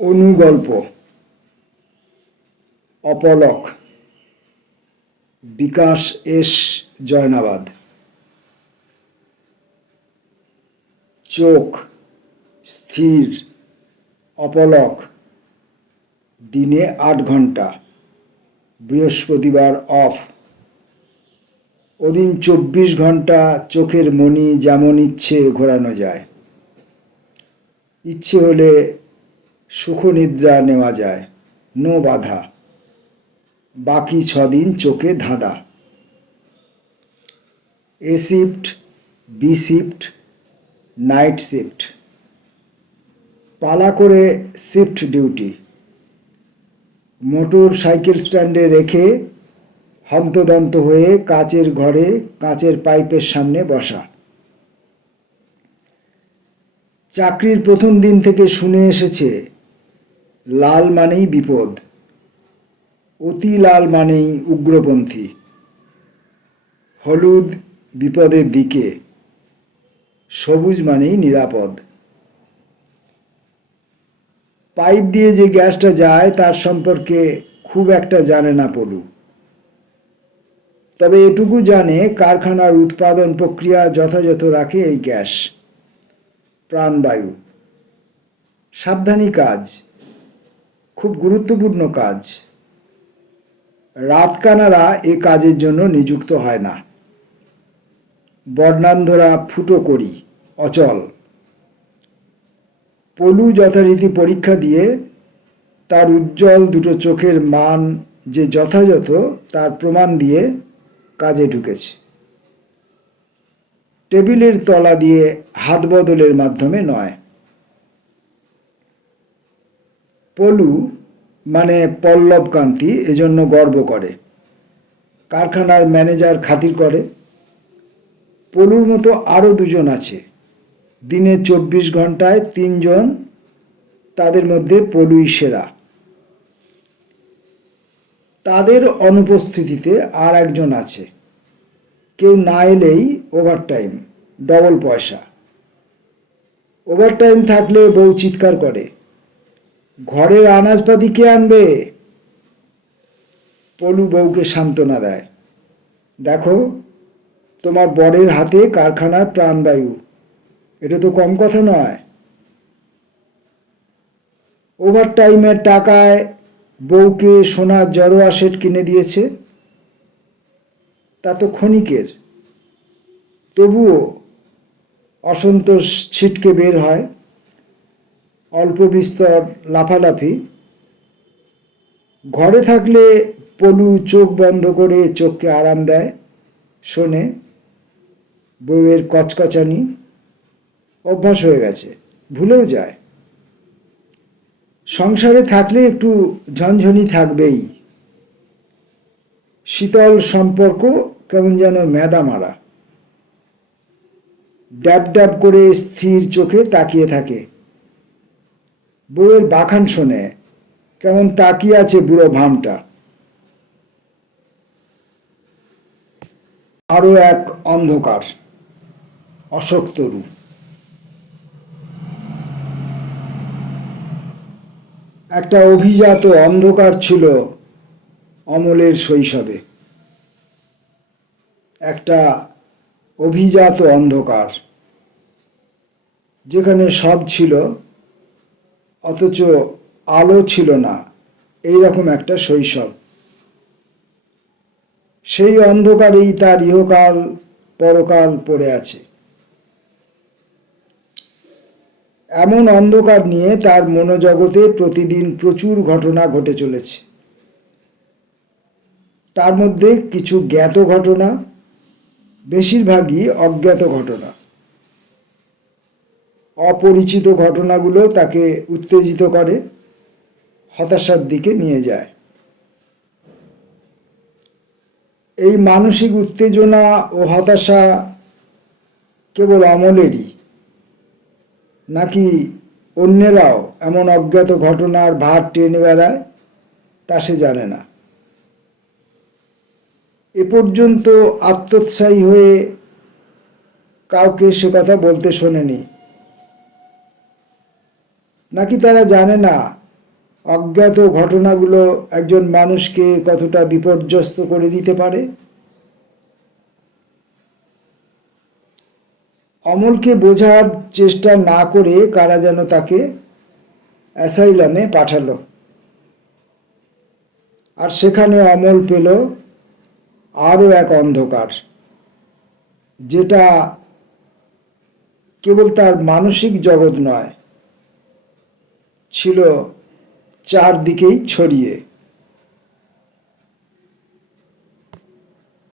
অনুগল্প অপলক বিকাশ এস জয়নাবাদ। চোখ স্থির অপলক, দিনে ৮ ঘন্টা, বৃহস্পতিবার অফ। ওদিন ২৪ ঘন্টা চোখের মণি যেমন ইচ্ছে ঘোরানো যায়, ইচ্ছে হলে সুখনিদ্রা নেওয়া যায়, নো বাধা। বাকি ৬ দিন চোখে ধাঁধা। A shift, B shift, night shift, পালা করে শিফট ডিউটি। মোটর সাইকেল স্ট্যান্ডে রেখে হন্তদন্ত হয়ে কাচের ঘরে কাচের পাইপের সামনে বসা। চাকরির প্রথম দিন থেকে শুনে এসেছে, লাল মানেই বিপদ, অতি লাল মানেই উগ্রপন্থী, হলুদ বিপদের দিকে, সবুজ মানেই নিরাপদ। পাইপ দিয়ে যে গ্যাসটা যায় তার সম্পর্কে খুব একটা জানে না পলু। তবে এটুকু জানে, কারখানার উৎপাদন প্রক্রিয়া যথাযথ রাখে এই গ্যাস, প্রাণবায়ু। সাবধানী কাজ, খুব গুরুত্বপূর্ণ কাজ। রাতকানারা এ কাজের জন্য নিযুক্ত হয় না। বর্ণান্ধরা ফুটো করি, অচল। পলু যথারীতি পরীক্ষা দিয়ে তার উজ্জ্বল দুটো চোখের মান যে যথাযথ তার প্রমাণ দিয়ে কাজে ঢুকেছে। টেবিলের তলা দিয়ে হাত বদলের মাধ্যমে নয়। পলু মানে পল্লবকান্তি এজন্য গর্ব করে, কারখানার ম্যানেজার খাতির করে। পলুর মতো আরও ২ জন আছে, দিনে ২৪ ঘন্টায় ৩ জন, তাদের মধ্যে পলুই সেরা। তাদের অনুপস্থিতিতে আর একজন আছে, কেউ না এলেই ওভারটাইম, ডবল পয়সা। ওভারটাইম থাকলে বউ চিৎকার করে, ঘরের আনাজপাতি কে আনবে? পলু বউকে সান্ত্বনা দেয়, দেখো তোমার বরের হাতে কারখানার প্রাণবায়ু, এটা তো কম কথা নয়। ওভারটাইমের টাকায় বউকে সোনার জরোয়া সেট কিনে দিয়েছে, তা তো ক্ষণিকের, তবুও অসন্তোষ ছিটকে বের হয়, অল্প বিস্তর লাফালাফি। ঘরে থাকলে পলু চোখ বন্ধ করে চোখকে আরাম দেয়, শোনে বউয়ের কচকচানি, অভ্যাস হয়ে গেছে, ভুলেও যায়। সংসারে থাকলে একটু ঝনঝনি থাকবেই, শীতল সম্পর্ক কেমন যেন ম্যাদা মারা। ড্যাব ড্যাব করে স্থির চোখে তাকিয়ে থাকে, বউয়ের বাখান শোনে, কেমন তাকিয়ে আছে বুড়ো ভামটা। আরও এক অন্ধকার, অশোকতরু। একটা অভিজাত অন্ধকার ছিল অমলের শৈশবে, একটা অভিজাত অন্ধকার, যেখানে সব ছিল অথচ আলো ছিল না, এইরকম একটা শৈশব। সেই অন্ধকারেই তার ইহকাল পরকাল পড়ে আছে। এমন অন্ধকার নিয়ে তার মনোজগতে প্রতিদিন প্রচুর ঘটনা ঘটে চলেছে। তার মধ্যে কিছু জ্ঞাত ঘটনা, বেশিরভাগই অজ্ঞাত ঘটনা। অপরিচিত ঘটনাগুলো তাকে উত্তেজিত করে, হতাশার দিকে নিয়ে যায়। এই মানসিক উত্তেজনা ও হতাশা কেবল অমলেরই, নাকি অন্যেরাও এমন অজ্ঞাত ঘটনার ভার টেনে বেড়ায়, তা সে জানে না। এ পর্যন্ত আত্মোৎসাহী হয়ে কাউকে সে কথা বলতে শোনেনি। নাকি তারা জানে না অজ্ঞাত ঘটনাগুলো একজন মানুষকে কতটা বিপর্যস্ত করে দিতে পারে। অমলকে বোঝার চেষ্টা না করে কারা যেন তাকে অ্যাসাইলামে পাঠালো, আর সেখানে অমল পেল আরও এক অন্ধকার, যেটা কেবল তার মানসিক জগৎ নয়, ছিল চারদিকেই ছড়িয়ে।